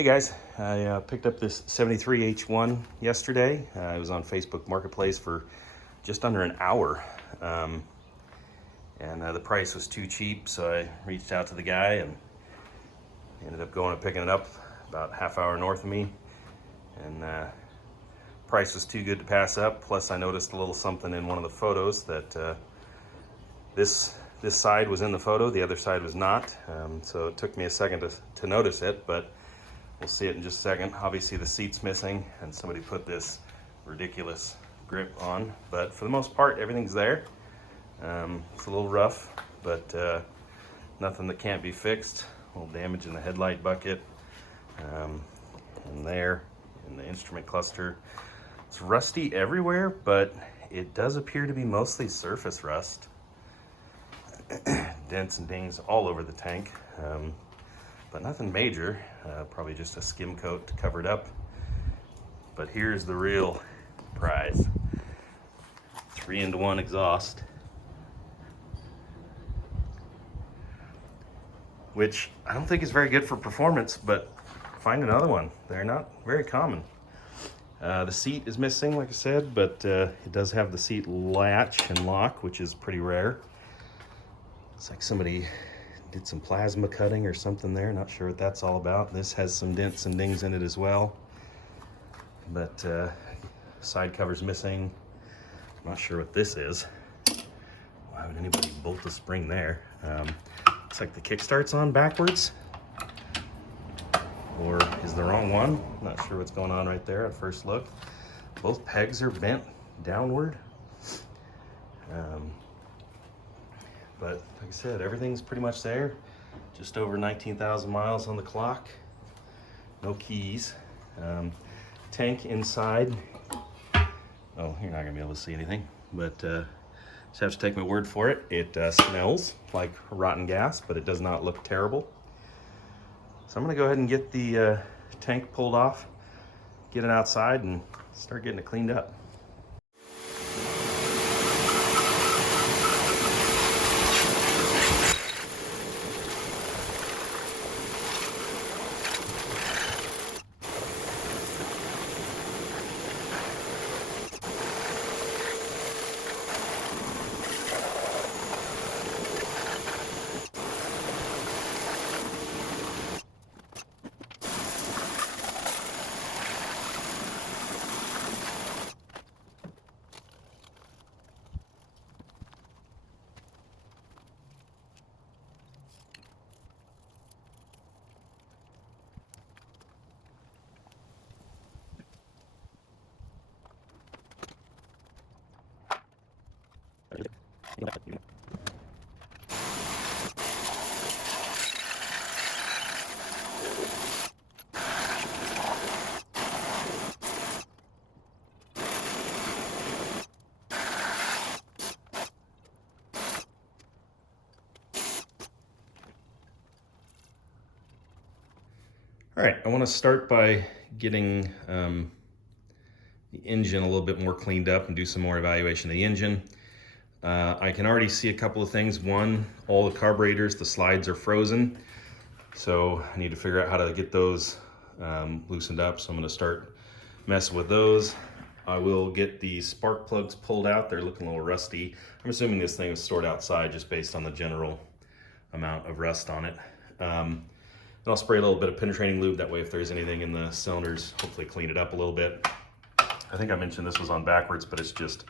Hey guys, I picked up this 73 H1 yesterday. It was on Facebook Marketplace for just under an hour. And the price was too cheap, so I reached out to the guy and ended up going and picking it up about half hour north of me. And price was too good to pass up. Plus I noticed a little something in one of the photos that this side was in the photo, the other side was not. So it took me a second to notice it, but we'll see it in just a second. Obviously the seat's missing and somebody put this ridiculous grip on, but for the most part everything's there. It's a little rough, but nothing that can't be fixed. A little damage in the headlight bucket, and there in the instrument cluster. It's rusty everywhere, but it does appear to be mostly surface rust. Dents and dings all over the tank. But nothing major, probably just a skim coat to cover it up. But here's the real prize. 3-in-1 exhaust, which I don't think is very good for performance, but find another one. They're not very common. The seat is missing, like I said, but it does have the seat latch and lock, which is pretty rare. It's like somebody did some plasma cutting or something there. Not sure what that's all about. This has some dents and dings in it as well. But side cover's missing. I'm not sure what this is. Why would anybody bolt the spring there? Looks like the kickstart's on backwards. Or is the wrong one? Not sure what's going on right there at first look. Both pegs are bent downward. But like I said, everything's pretty much there. Just over 19,000 miles on the clock. No keys. Tank inside. Oh, you're not gonna be able to see anything, but just have to take my word for it. It smells like rotten gas, but it does not look terrible. So I'm gonna go ahead and get the tank pulled off, get it outside, and start getting it cleaned up. All right, I want to start by getting the engine a little bit more cleaned up and do some more evaluation of the engine. I can already see a couple of things. One, all the carburetors, the slides are frozen. So I need to figure out how to get those loosened up. So I'm gonna start messing with those. I will get the spark plugs pulled out. They're looking a little rusty. I'm assuming this thing was stored outside just based on the general amount of rust on it. And I'll spray a little bit of penetrating lube. That way if there's anything in the cylinders, hopefully clean it up a little bit. I think I mentioned this was on backwards, but it's just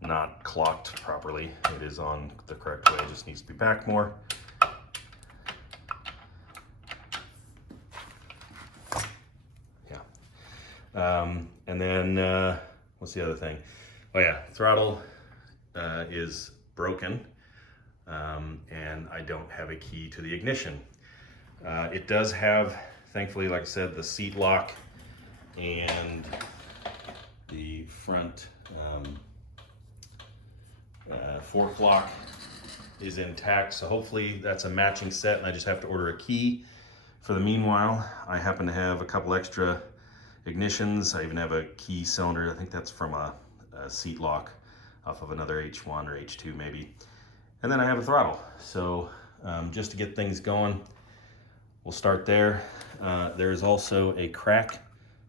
not clocked properly. It is on the correct way. It just needs to be back more. Yeah. And then what's the other thing? Oh yeah, throttle is broken, and I don't have a key to the ignition. It does have, thankfully, like I said, the seat lock and the front fork lock is intact, so hopefully that's a matching set and I just have to order a key. For the meanwhile, I happen to have a couple extra ignitions. I even have a key cylinder. I think that's from a seat lock off of another H1 or H2 maybe. And then I have a throttle. So just to get things going, we'll start there. There is also a crack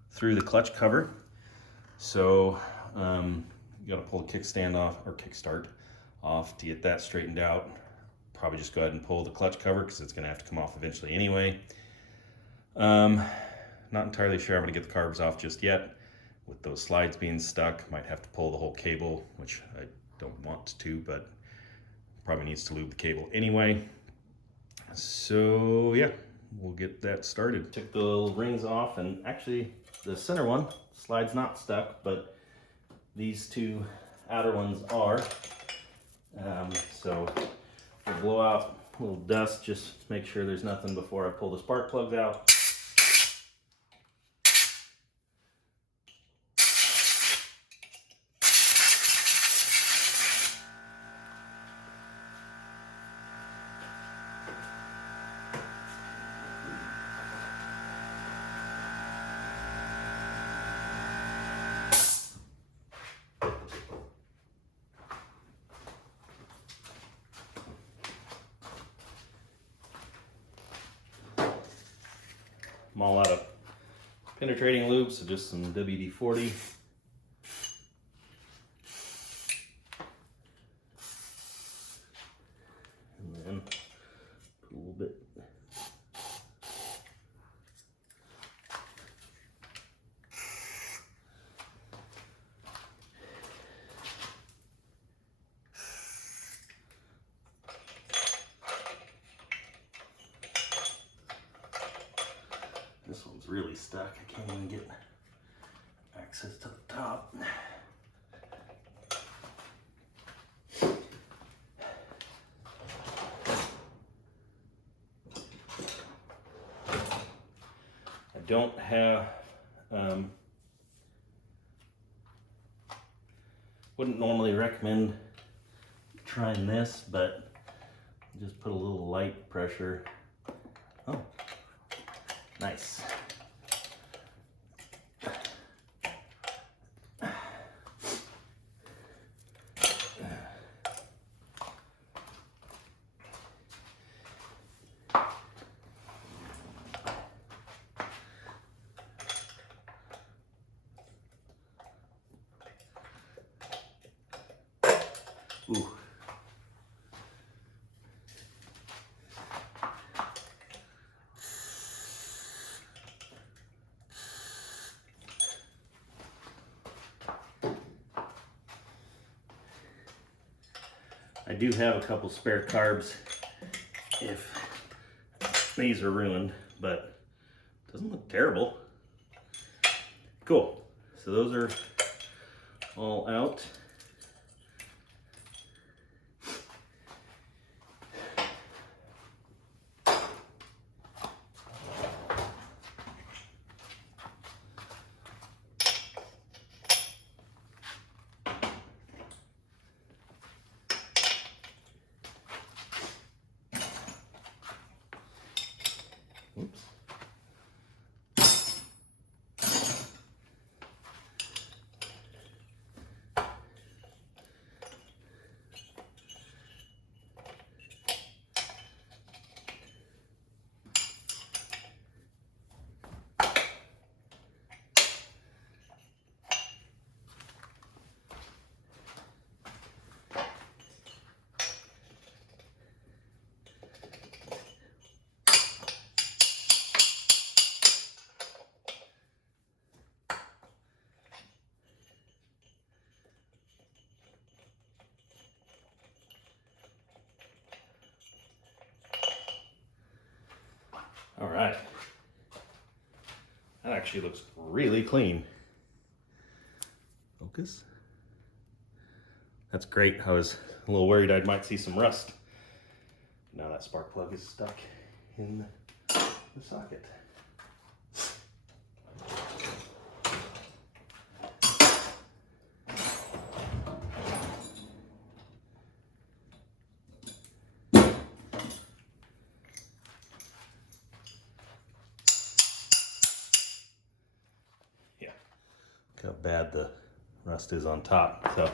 through the clutch cover. So you gotta pull the kickstand off, or kickstart off, to get that straightened out. Probably just go ahead and pull the clutch cover because it's gonna have to come off eventually anyway. Not entirely sure I'm gonna get the carbs off just yet. With those slides being stuck, might have to pull the whole cable, which I don't want to, but probably needs to lube the cable anyway. So yeah, we'll get that started. Took the little rings off, and actually the center one, slide's not stuck, but these two outer ones are. So we'll blow out a little dust, just make sure there's nothing before I pull the spark plugs out. I'm all out of penetrating lube, so just some WD-40. And then put a little bit. This one's really stuck. I can't even get access to the top. I don't have, wouldn't normally recommend trying this, but just put a little light pressure. Oh. Nice. Ooh. I do have a couple spare carbs if these are ruined, but it doesn't look terrible. Cool. So those are all out. Oops. All right. That actually looks really clean. Focus. That's great. I was a little worried I might see some rust. Now that spark plug is stuck in the socket. Look how bad the rust is on top. So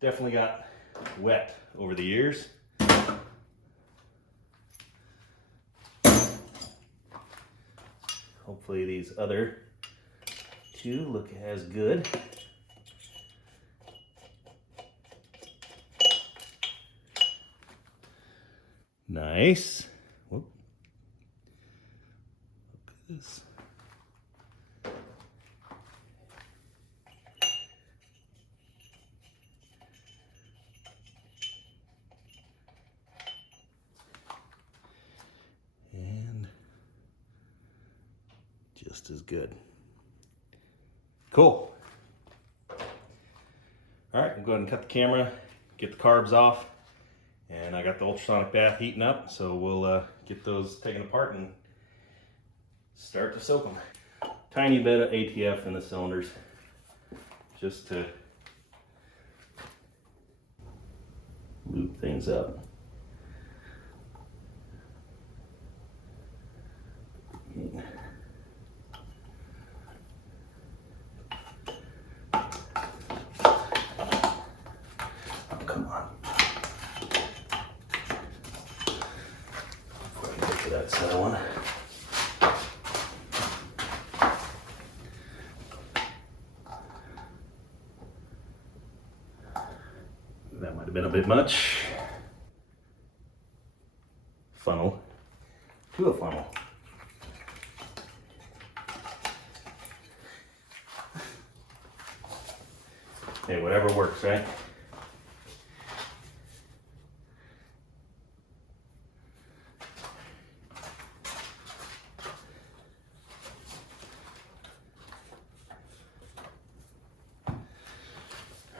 definitely got wet over the years. hopefully these other two look as good. Nice. Whoop. Look at this. And just as good. Cool. All right, we'll go ahead and cut the camera, get the carbs off, and I got the ultrasonic bath heating up, so we'll get those taken apart and start to soak them. Tiny bit of ATF in the cylinders, just to lube things up. That side one. That might have been a bit much. Funnel to a funnel. Hey, whatever works, right?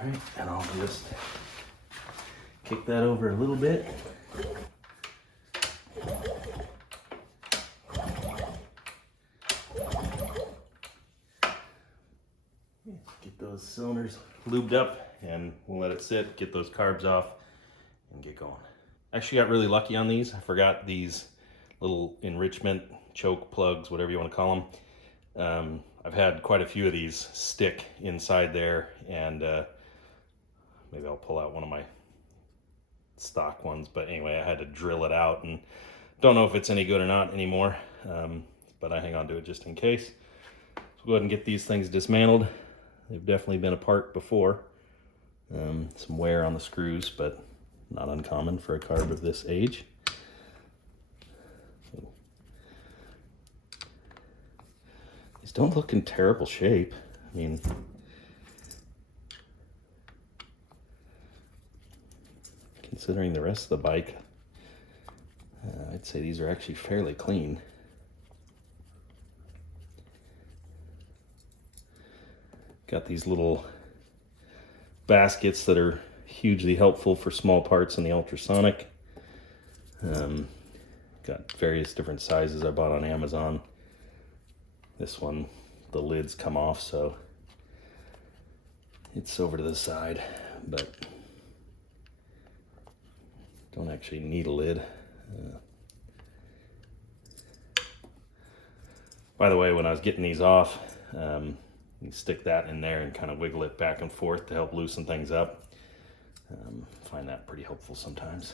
All right, and I'll just kick that over a little bit. Get those cylinders lubed up, and we'll let it sit, get those carbs off, and get going. Actually got really lucky on these. I forgot these little enrichment choke plugs, whatever you want to call them. I've had quite a few of these stick inside there, and maybe I'll pull out one of my stock ones, but anyway, I had to drill it out, and don't know if it's any good or not anymore, but I hang on to it just in case. So we'll go ahead and get these things dismantled. They've definitely been apart before. Some wear on the screws, but not uncommon for a carb of this age. These don't look in terrible shape. I mean, considering the rest of the bike, I'd say these are actually fairly clean. Got these little baskets that are hugely helpful for small parts in the ultrasonic. Got various different sizes I bought on Amazon. This one, the lids come off, so it's over to the side, but don't actually need a lid. By the way, when I was getting these off, you stick that in there and kind of wiggle it back and forth to help loosen things up. Find that pretty helpful sometimes.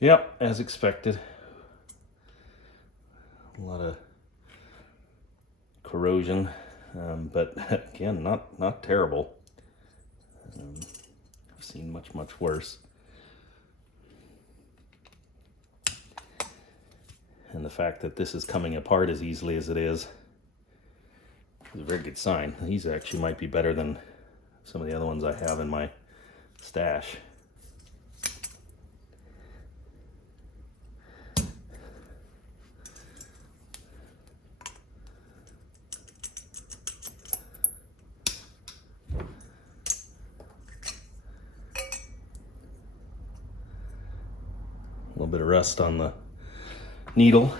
Yep, as expected. A lot of corrosion, but again, not terrible. I've seen much worse. And the fact that this is coming apart as easily as it is a very good sign. These actually might be better than some of the other ones I have in my stash. A little bit of rust on the needle.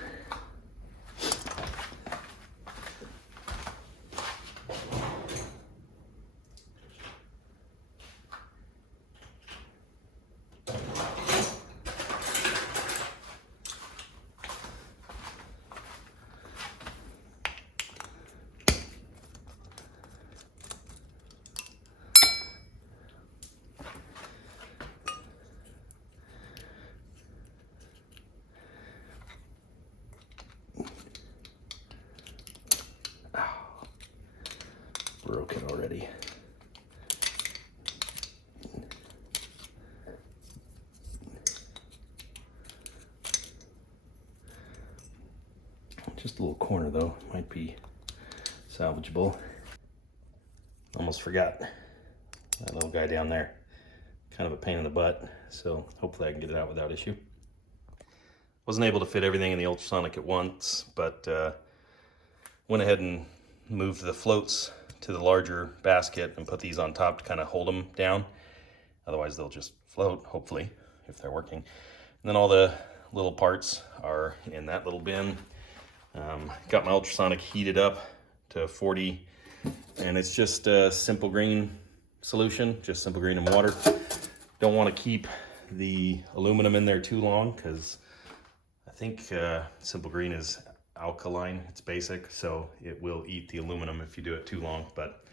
little corner though might be salvageable. Almost forgot that little guy down there. Kind of a pain in the butt, so hopefully I can get it out without issue. Wasn't able to fit everything in the ultrasonic at once, but went ahead and moved the floats to the larger basket and put these on top to kind of hold them down. Otherwise they'll just float, hopefully, if they're working. And then all the little parts are in that little bin. Got my ultrasonic heated up to 40, and it's just a simple green solution, just simple green and water. Don't want to keep the aluminum in there too long because I think simple green is alkaline, it's basic, so it will eat the aluminum if you do it too long. But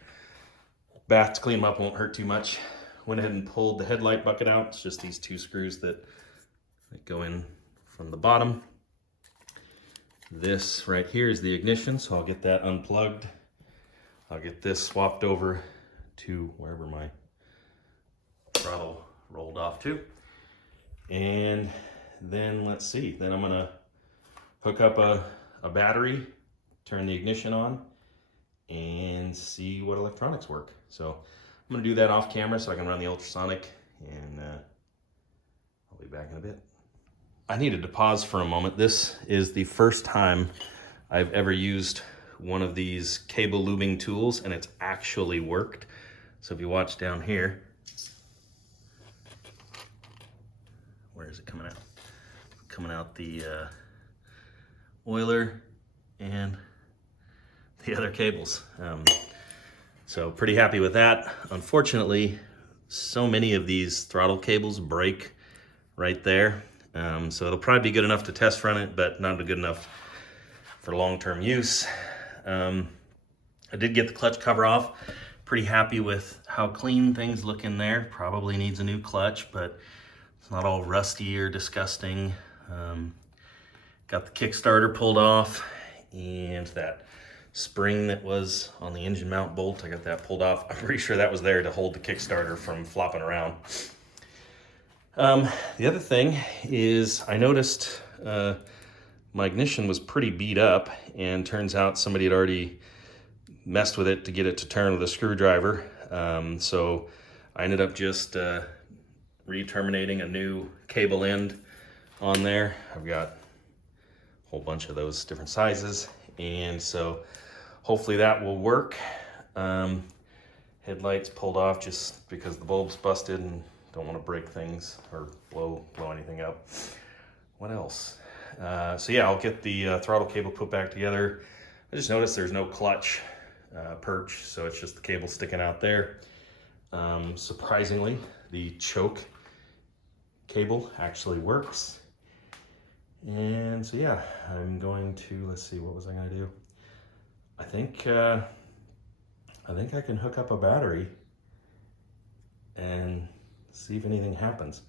bath to clean them up won't hurt too much. Went ahead and pulled the headlight bucket out. It's just these two screws that go in from the bottom. This right here is the ignition, so I'll get that unplugged. I'll get this swapped over to wherever my throttle rolled off to. And then let's see, then I'm gonna hook up a battery, turn the ignition on, and see what electronics work. So I'm gonna do that off camera so I can run the ultrasonic, and I'll be back in a bit. I needed to pause for a moment. This is the first time I've ever used one of these cable lubing tools, and it's actually worked. So if you watch down here, where is it coming out? Coming out the oiler and the other cables. So pretty happy with that. Unfortunately, so many of these throttle cables break right there. So it'll probably be good enough to test run it, but not good enough for long-term use. I did get the clutch cover off. Pretty happy with how clean things look in there. Probably needs a new clutch, but it's not all rusty or disgusting. Got the Kickstarter pulled off, and that spring that was on the engine mount bolt, I got that pulled off. I'm pretty sure that was there to hold the Kickstarter from flopping around. The other thing is I noticed my ignition was pretty beat up, and turns out somebody had already messed with it to get it to turn with a screwdriver. So I ended up just re-terminating a new cable end on there. I've got a whole bunch of those different sizes, and so hopefully that will work. Headlights pulled off just because the bulb's busted and don't want to break things or blow anything up. What else? So yeah, I'll get the throttle cable put back together. I just noticed there's no clutch perch, so it's just the cable sticking out there. Surprisingly, the choke cable actually works. And so yeah, I'm going to, let's see, what was I gonna do? I think I can hook up a battery and see if anything happens.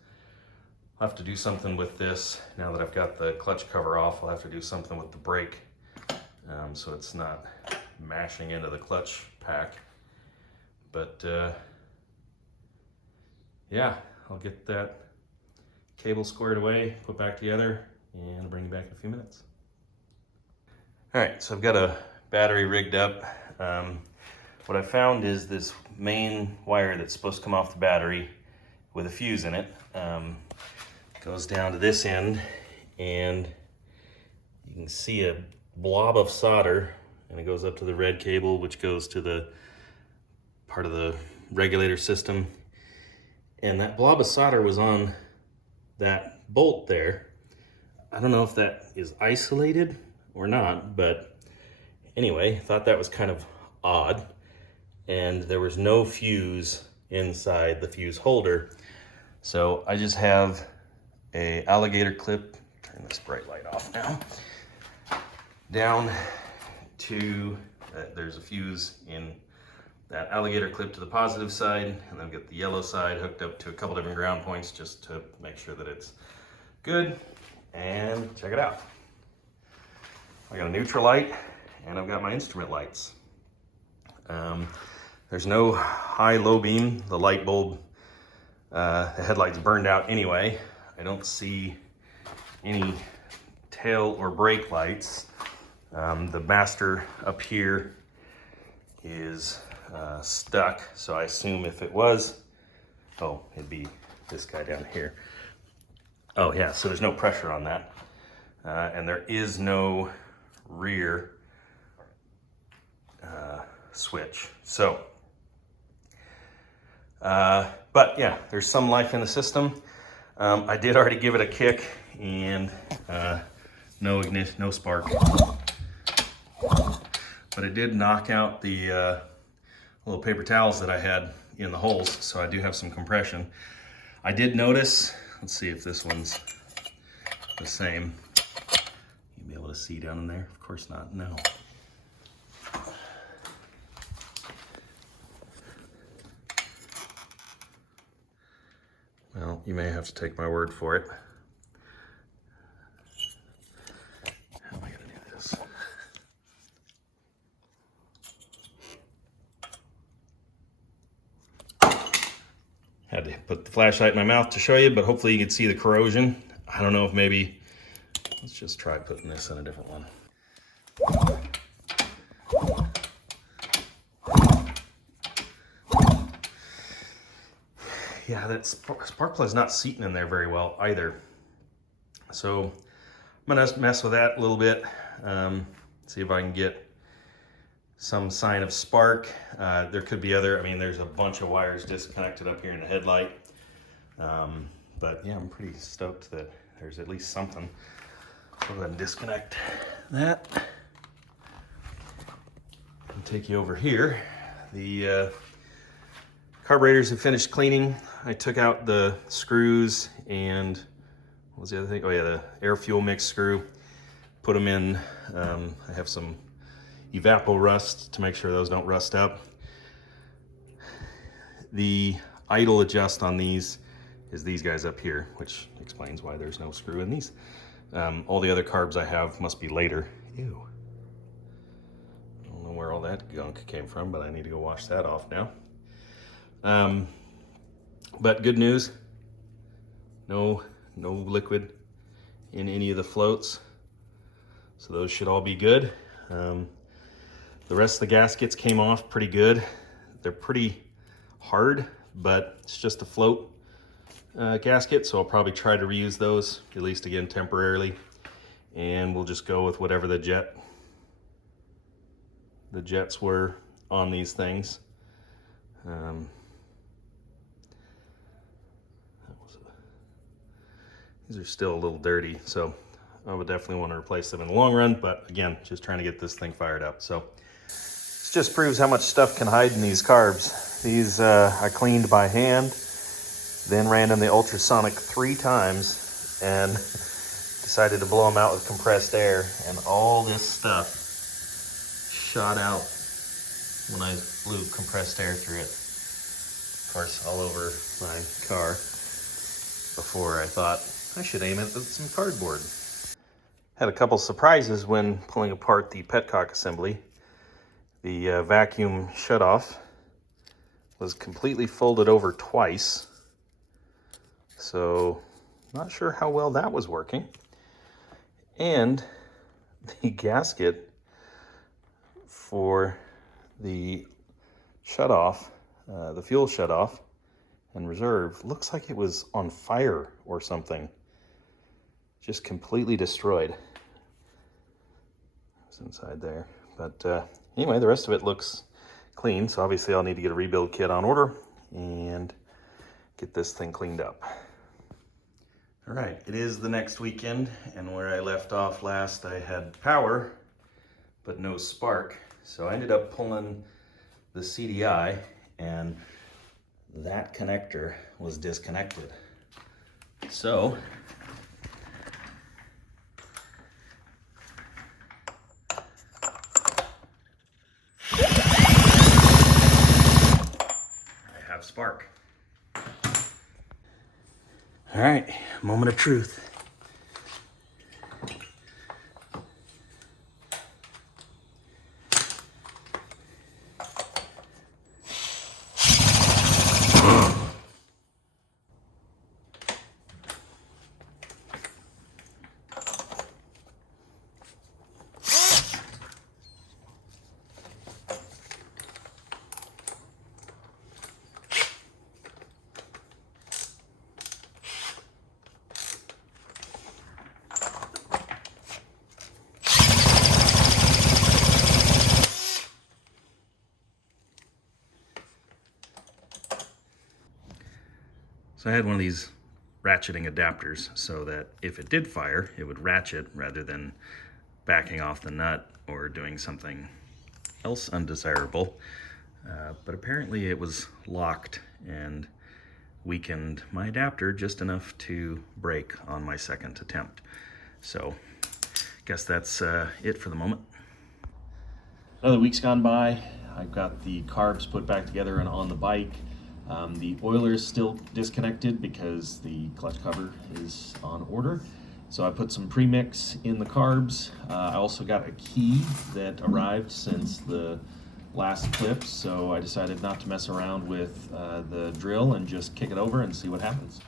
I'll have to do something with this now that I've got the clutch cover off. I'll have to do something with the brake so it's not mashing into the clutch pack. But yeah, I'll get that cable squared away, put back together, and I'll bring you back in a few minutes. All right, so I've got a battery rigged up. What I found is this main wire that's supposed to come off the battery with a fuse in it goes down to this end, and you can see a blob of solder, and it goes up to the red cable, which goes to the part of the regulator system. And that blob of solder was on that bolt there. I don't know if that is isolated or not, but anyway, thought that was kind of odd. And there was no fuse inside the fuse holder. So I just have a alligator clip, turn this bright light off now, down to, there's a fuse in that alligator clip to the positive side, and then get the yellow side hooked up to a couple different ground points just to make sure that it's good. And check it out. I got a neutral light, and I've got my instrument lights. There's no high-low beam. The light bulb, the headlight's burned out anyway. I don't see any tail or brake lights. The master up here is stuck, so I assume if it was, oh, it'd be this guy down here. Oh yeah, so there's no pressure on that. And there is no rear switch. So, but yeah, there's some life in the system. I did already give it a kick, and no ignition, no spark. But it did knock out the little paper towels that I had in the holes, so I do have some compression. I did notice, let's see if this one's the same. You'll be able to see down in there? Of course not, no. Well, you may have to take my word for it. How am I gonna do this? Had to put the flashlight in my mouth to show you, but hopefully you can see the corrosion. I don't know if maybe, let's just try putting this in a different one. Yeah, that spark plug's not seating in there very well either. So I'm gonna mess with that a little bit, see if I can get some sign of spark. There could be other, I mean, there's a bunch of wires disconnected up here in the headlight. But yeah, I'm pretty stoked that there's at least something. So I'll go ahead and disconnect that. I'll take you over here. The carburetors have finished cleaning. I took out the screws and what was the other thing? Oh yeah, the air fuel mix screw. Put them in, I have some Evapo rust to make sure those don't rust up. The idle adjust on these is these guys up here, which explains why there's no screw in these. All the other carbs I have must be later. Ew. I don't know where all that gunk came from, but I need to go wash that off now. But good news, no liquid in any of the floats, so those should all be good. The rest of the gaskets came off pretty good. They're pretty hard, but it's just a float gasket, so I'll probably try to reuse those, at least again temporarily, and we'll just go with whatever the jets were on these things. These are still a little dirty, so I would definitely want to replace them in the long run, but again, just trying to get this thing fired up. So this just proves how much stuff can hide in these carbs. These I cleaned by hand, then ran them the ultrasonic 3 times, and decided to blow them out with compressed air, and all this stuff shot out when I blew compressed air through it. Of course, all over my car. Before I thought I should aim it with some cardboard. Had a couple surprises when pulling apart the petcock assembly. The vacuum shutoff was completely folded over twice, so not sure how well that was working. And the gasket for the shutoff, the fuel shutoff and reserve, looks like it was on fire or something. Just completely destroyed. It's inside there. But anyway, the rest of it looks clean, so obviously I'll need to get a rebuild kit on order and get this thing cleaned up. All right, it is the next weekend, and where I left off last, I had power, but no spark. So I ended up pulling the CDI, and that connector was disconnected. So I have spark. All right, moment of truth. So I had one of these ratcheting adapters so that if it did fire, it would ratchet rather than backing off the nut or doing something else undesirable. But apparently it was locked and weakened my adapter just enough to break on my second attempt. So guess that's it for the moment. Another week's gone by. I've got the carbs put back together and on the bike. The oiler's still disconnected because the clutch cover is on order. So I put some premix in the carbs. I also got a key that arrived since the last clip, so I decided not to mess around with the drill and just kick it over and see what happens.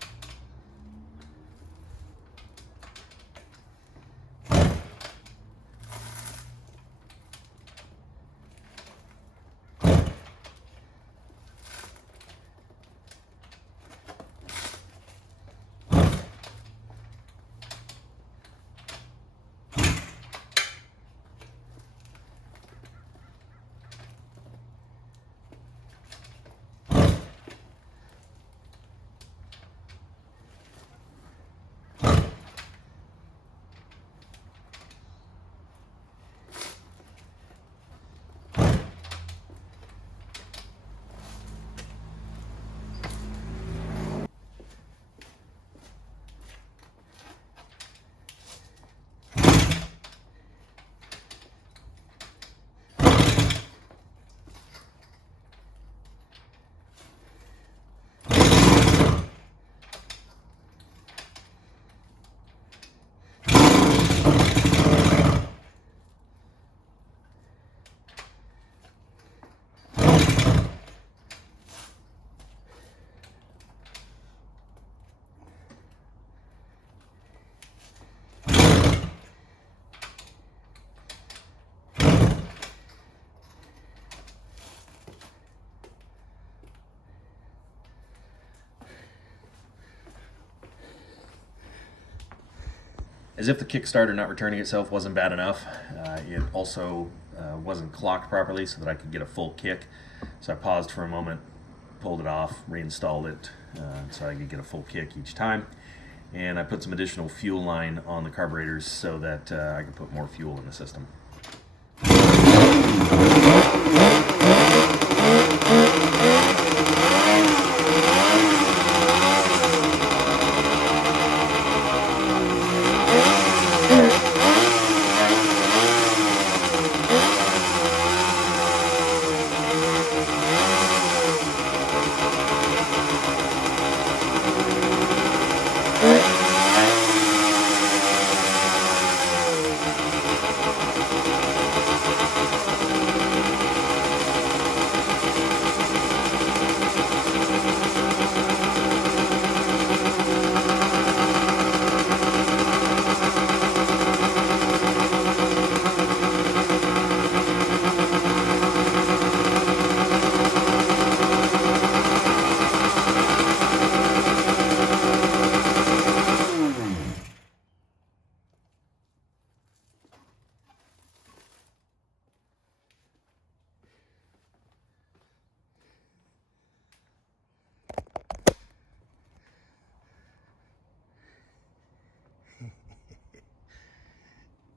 As if the Kickstarter not returning itself wasn't bad enough, it also wasn't clocked properly so that I could get a full kick. So I paused for a moment, pulled it off, reinstalled it so I could get a full kick each time. And I put some additional fuel line on the carburetors so that I could put more fuel in the system.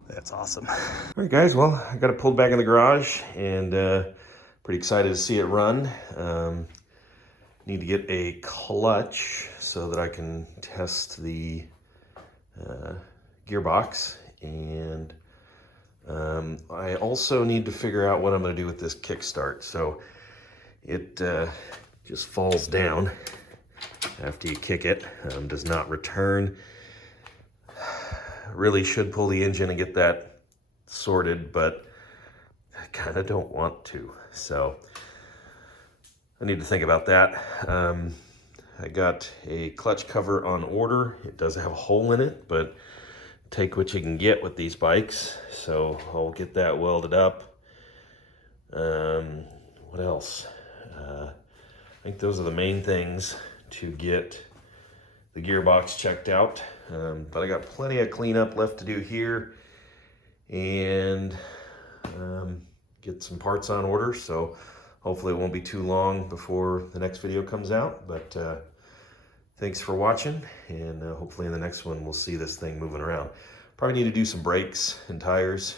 That's awesome. All right, guys, well, I got it pulled back in the garage and pretty excited to see it run. Need to get a clutch so that I can test the gearbox, and I also need to figure out what I'm going to do with this kickstart. So it just falls down after you kick it, does not return. Really should pull the engine and get that sorted, but I kind of don't want to. So I need to think about that. I got a clutch cover on order. It does have a hole in it, but take what you can get with these bikes. So I'll get that welded up. What else? I think those are the main things to get the gearbox checked out. But I got plenty of cleanup left to do here and get some parts on order. So hopefully it won't be too long before the next video comes out. But thanks for watching, and hopefully in the next one we'll see this thing moving around. Probably need to do some brakes and tires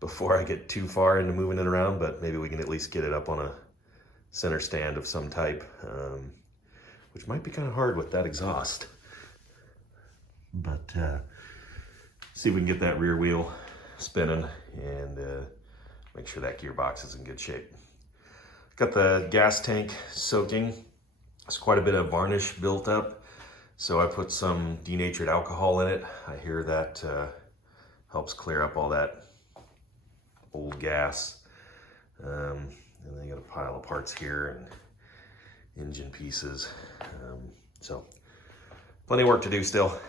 before I get too far into moving it around, but maybe we can at least get it up on a center stand of some type, which might be kind of hard with that exhaust. But see if we can get that rear wheel spinning and make sure that gearbox is in good shape. Got the gas tank soaking. There's quite a bit of varnish built up, so I put some denatured alcohol in it. I hear that helps clear up all that old gas. And then you got a pile of parts here and engine pieces. So plenty of work to do still.